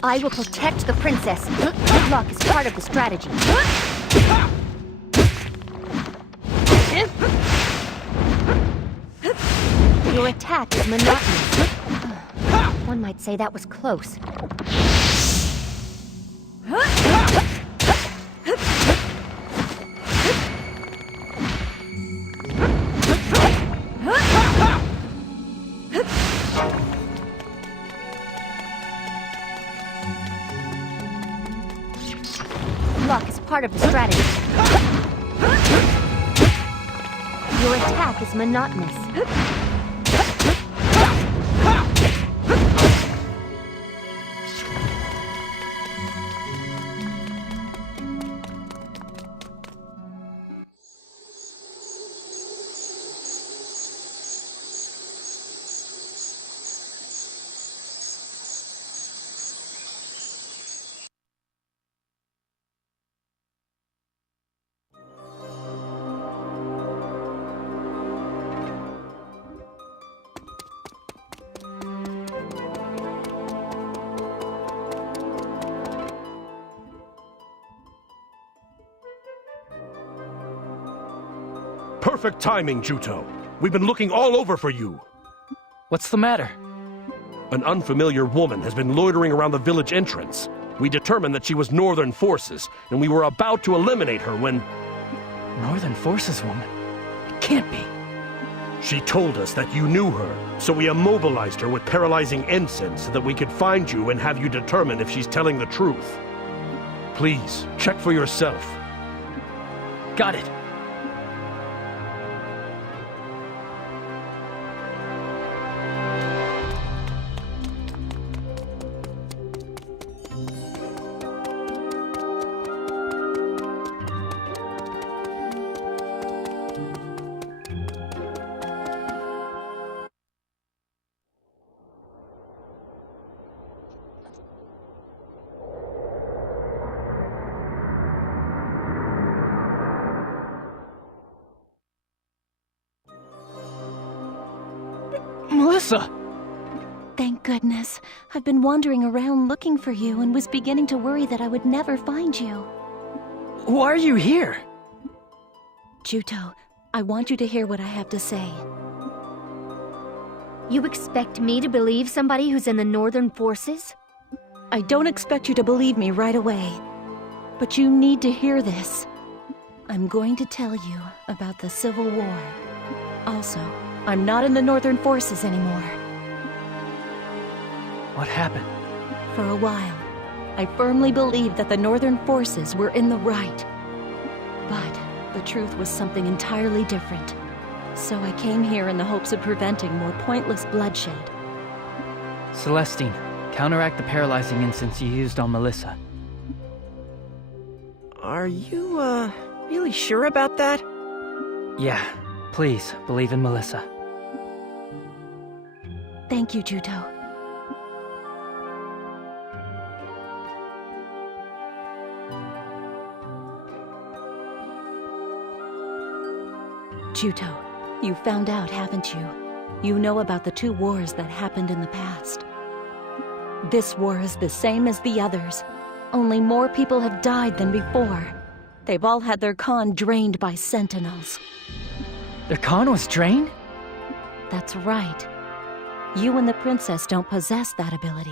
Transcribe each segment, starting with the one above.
I will protect the princess. Good luck is part of the strategy. Your attack is monotonous. One might say that was close. Luck is part of the strategy. Your attack is monotonous. Perfect timing, Juto. We've been looking all over for you. What's the matter? An unfamiliar woman has been loitering around the village entrance. We determined that she was Northern Forces, and we were about to eliminate her when... Northern Forces woman? It can't be. She told us that you knew her, so we immobilized her with paralyzing incense so that we could find you and have you determine if she's telling the truth. Please, check for yourself. Got it. Melissa! Thank goodness. I've been wandering around looking for you and was beginning to worry that I would never find you. Why are you here? Juto, I want you to hear what I have to say. You expect me to believe somebody who's in the Northern Forces? I don't expect you to believe me right away. But you need to hear this. I'm going to tell you about the Civil War. Also, I'm not in the Northern Forces anymore. What happened? For a while, I firmly believed that the Northern Forces were in the right. But the truth was something entirely different. So I came here in the hopes of preventing more pointless bloodshed. Celestine, counteract the paralyzing incense you used on Melissa. Are you, really sure about that? Yeah, please, believe in Melissa. Thank you, Juto. Juto, you found out, haven't you? You know about the 2 wars that happened in the past. This war is the same as the others. Only more people have died than before. They've all had their Khan drained by sentinels. Their Khan was drained? That's right. You and the princess don't possess that ability.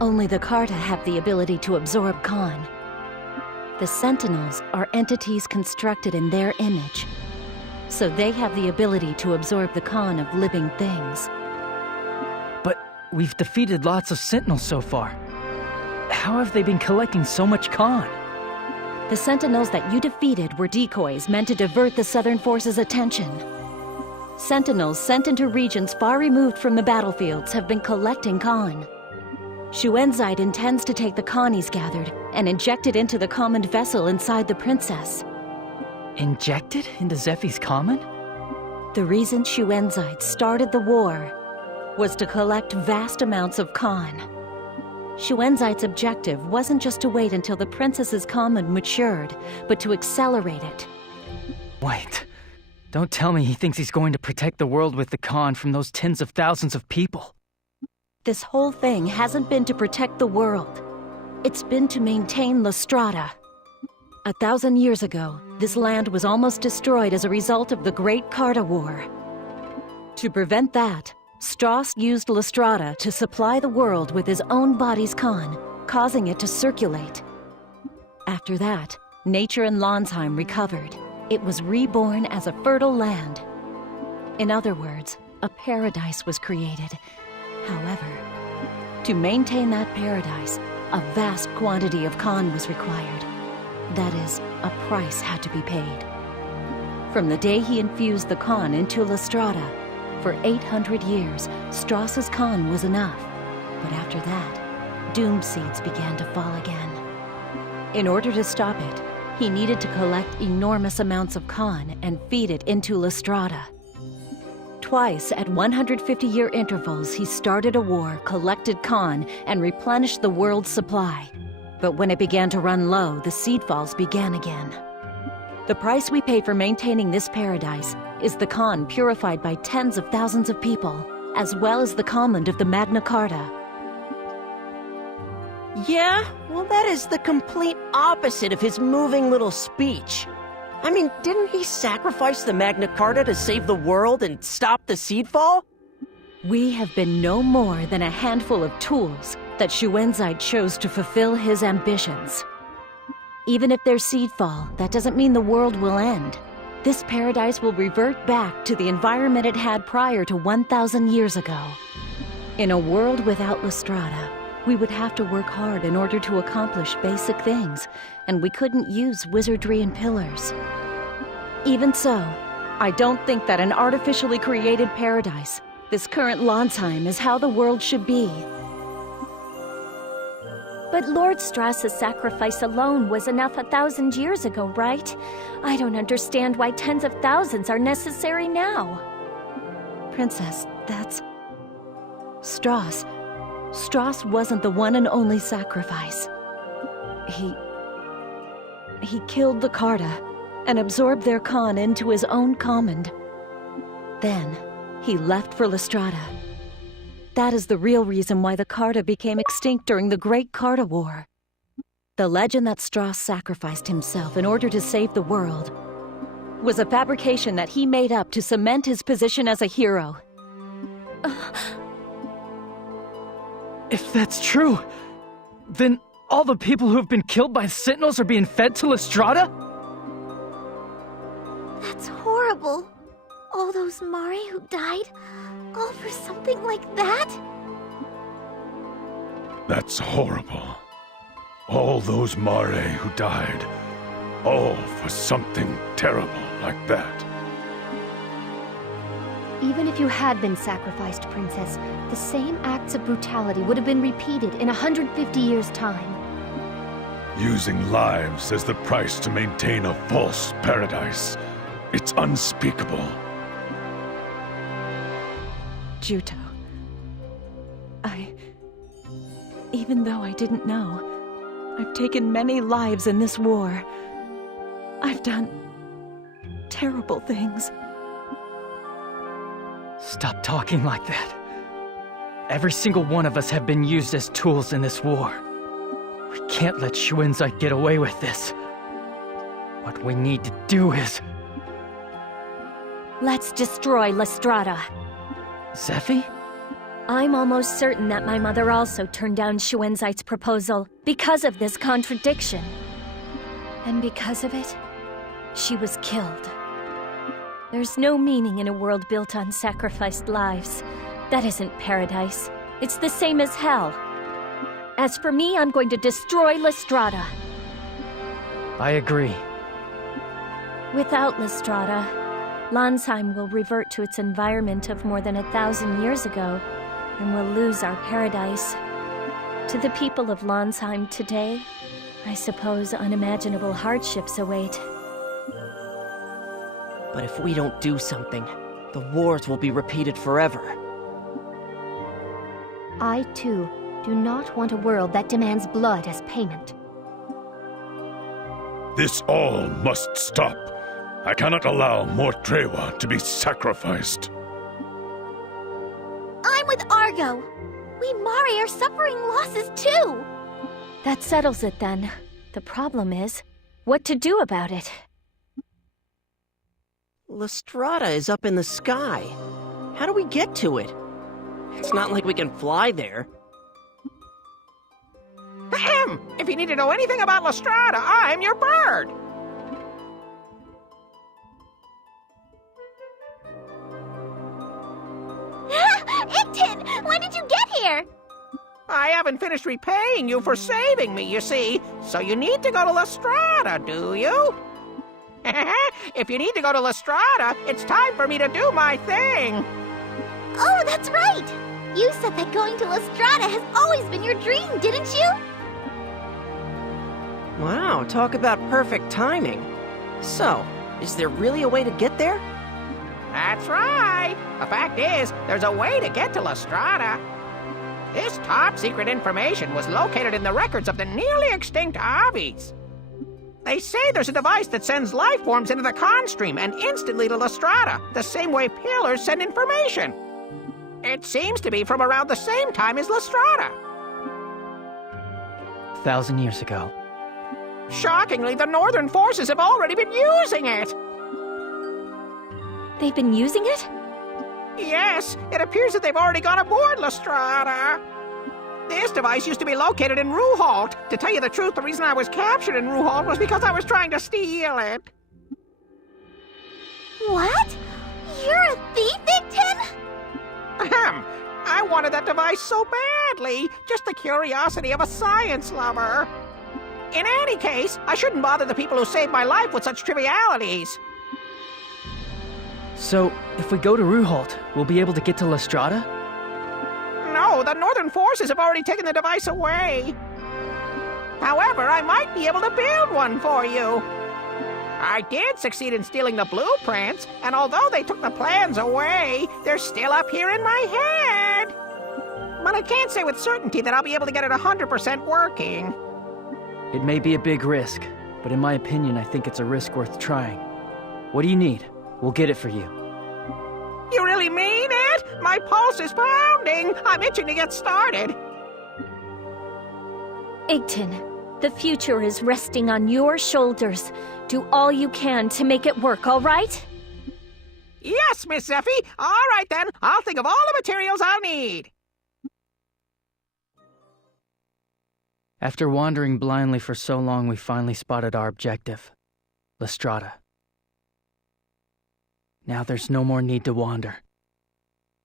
Only the Carta have the ability to absorb Khan. The sentinels are entities constructed in their image, so they have the ability to absorb the Khan of living things. But we've defeated lots of sentinels so far. How have they been collecting so much Khan? The sentinels that you defeated were decoys meant to divert the Southern Forces' attention. Sentinels sent into regions far removed from the battlefields have been collecting Khan. Schuenzeit intends to take the Khan he's gathered and inject it into the common vessel inside the princess. Injected into Zephie's common? The reason Schuenzeit started the war was to collect vast amounts of Khan. Schuenzeit's objective wasn't just to wait until the princess's common matured, but to accelerate it. Wait. Don't tell me he thinks he's going to protect the world with the Khan from those tens of thousands of people. This whole thing hasn't been to protect the world. It's been to maintain Lystrata. 1,000 years ago, this land was almost destroyed as a result of the Great Carta War. To prevent that, Strauss used Lystrata to supply the world with his own body's con, causing it to circulate. After that, nature in Lanzheim recovered. It was reborn as a fertile land. In other words, a paradise was created. However, to maintain that paradise, a vast quantity of con was required. That is, a price had to be paid. From the day he infused the con into Lystrata, for 800 years, Strauss's con was enough. But after that, doom seeds began to fall again. In order to stop it, he needed to collect enormous amounts of con and feed it into Lystrata. Twice at 150-year intervals, he started a war, collected con, and replenished the world's supply. But when it began to run low, the seedfalls began again. The price we pay for maintaining this paradise is the con purified by tens of thousands of people, as well as the comment of the Magna Carta. Yeah? Well, that is the complete opposite of his moving little speech. I mean, didn't he sacrifice the Magna Carta to save the world and stop the seedfall? We have been no more than a handful of tools that Schuenzeit chose to fulfill his ambitions. Even if there's seedfall, that doesn't mean the world will end. This paradise will revert back to the environment it had prior to 1,000 years ago. In a world without Lystrata, we would have to work hard in order to accomplish basic things, and we couldn't use wizardry and pillars. Even so, I don't think that an artificially created paradise, this current Lanzheim, is how the world should be. But Lord Strauss's sacrifice alone was enough 1,000 years ago, right? I don't understand why tens of thousands are necessary now. Princess, that's... Strauss wasn't the one and only sacrifice. He killed the Carta and absorbed their con into his own command. Then, he left for Lystrata. That is the real reason why the Carta became extinct during the Great Carta War. The legend that Strauss sacrificed himself in order to save the world was a fabrication that he made up to cement his position as a hero. If that's true, then all the people who have been killed by Sentinels are being fed to Lystrata? That's horrible. All those Mari who died, all for something like that? That's horrible. All those Mare who died, all for something terrible like that. Even if you had been sacrificed, Princess, the same acts of brutality would have been repeated in 150 years' time. Using lives as the price to maintain a false paradise. It's unspeakable. Juto. Even though I didn't know, I've taken many lives in this war. I've done terrible things. Stop talking like that. Every single one of us have been used as tools in this war. We can't let Schuenzeit get away with this. What we need to do is... Let's destroy Lystrata. Zephie? I'm almost certain that my mother also turned down Schuenzeit's proposal because of this contradiction. And because of it, she was killed. There's no meaning in a world built on sacrificed lives. That isn't paradise. It's the same as hell. As for me, I'm going to destroy Lystrata. I agree. Without Lystrata, Lanzheim will revert to its environment of more than 1,000 years ago, and we'll lose our paradise. To the people of Lanzheim today, I suppose unimaginable hardships await. But if we don't do something, the wars will be repeated forever. I, too, do not want a world that demands blood as payment. This all must stop. I cannot allow more Trewa to be sacrificed. I'm with Argo! We Mare are suffering losses too! That settles it then. The problem is, what to do about it? Lestrada is up in the sky. How do we get to it? It's not like we can fly there. Ahem! If you need to know anything about Lestrada, I'm your bird! Ictin! When did you get here? I haven't finished repaying you for saving me, you see, so you need to go to Lestrada, do you? If you need to go to Lestrada, it's time for me to do my thing. Oh, that's right! You said that going to Lestrada has always been your dream, didn't you? Wow, talk about perfect timing. So, is there really a way to get there? That's right. The fact is, there's a way to get to Lestrada. This top-secret information was located in the records of the nearly extinct Avis. They say there's a device that sends life forms into the con stream and instantly to Lestrada, the same way pillars send information. It seems to be from around the same time as Lestrada. 1,000 years ago. Shockingly, the Northern forces have already been using it. They've been using it? Yes, it appears that they've already gone aboard Lestrada. This device used to be located in Ruhalt. To tell you the truth, the reason I was captured in Ruhalt was because I was trying to steal it. What? You're a thief, Ictin? Ahem. I wanted that device so badly. Just the curiosity of a science lover. In any case, I shouldn't bother the people who saved my life with such trivialities. So, if we go to Ruhalt, we'll be able to get to Lestrada? No, the Northern forces have already taken the device away. However, I might be able to build one for you. I did succeed in stealing the blueprints, and although they took the plans away, they're still up here in my head. But I can't say with certainty that I'll be able to get it 100% working. It may be a big risk, but in my opinion, I think it's a risk worth trying. What do you need? We'll get it for you. You really mean it? My pulse is pounding. I'm itching to get started. Ictin, the future is resting on your shoulders. Do all you can to make it work, all right? Yes, Miss Zephie. All right, then. I'll think of all the materials I'll need. After wandering blindly for so long, we finally spotted our objective. Lestrada. Now there's no more need to wander.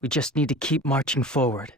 We just need to keep marching forward.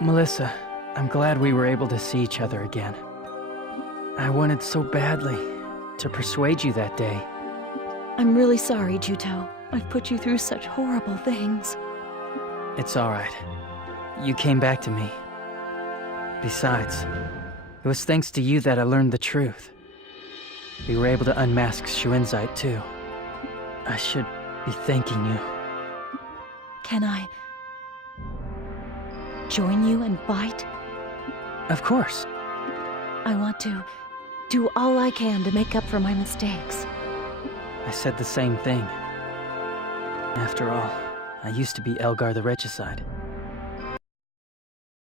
Melissa, I'm glad we were able to see each other again. I wanted so badly to persuade you that day. I'm really sorry, Juto. I've put you through such horrible things. It's all right. You came back to me. Besides, it was thanks to you that I learned the truth. We were able to unmask Schuenzeit, too. I should be thanking you. Can I join you and fight? Of course. I want to do all I can to make up for my mistakes. I said the same thing. After all, I used to be Elgar the Regicide.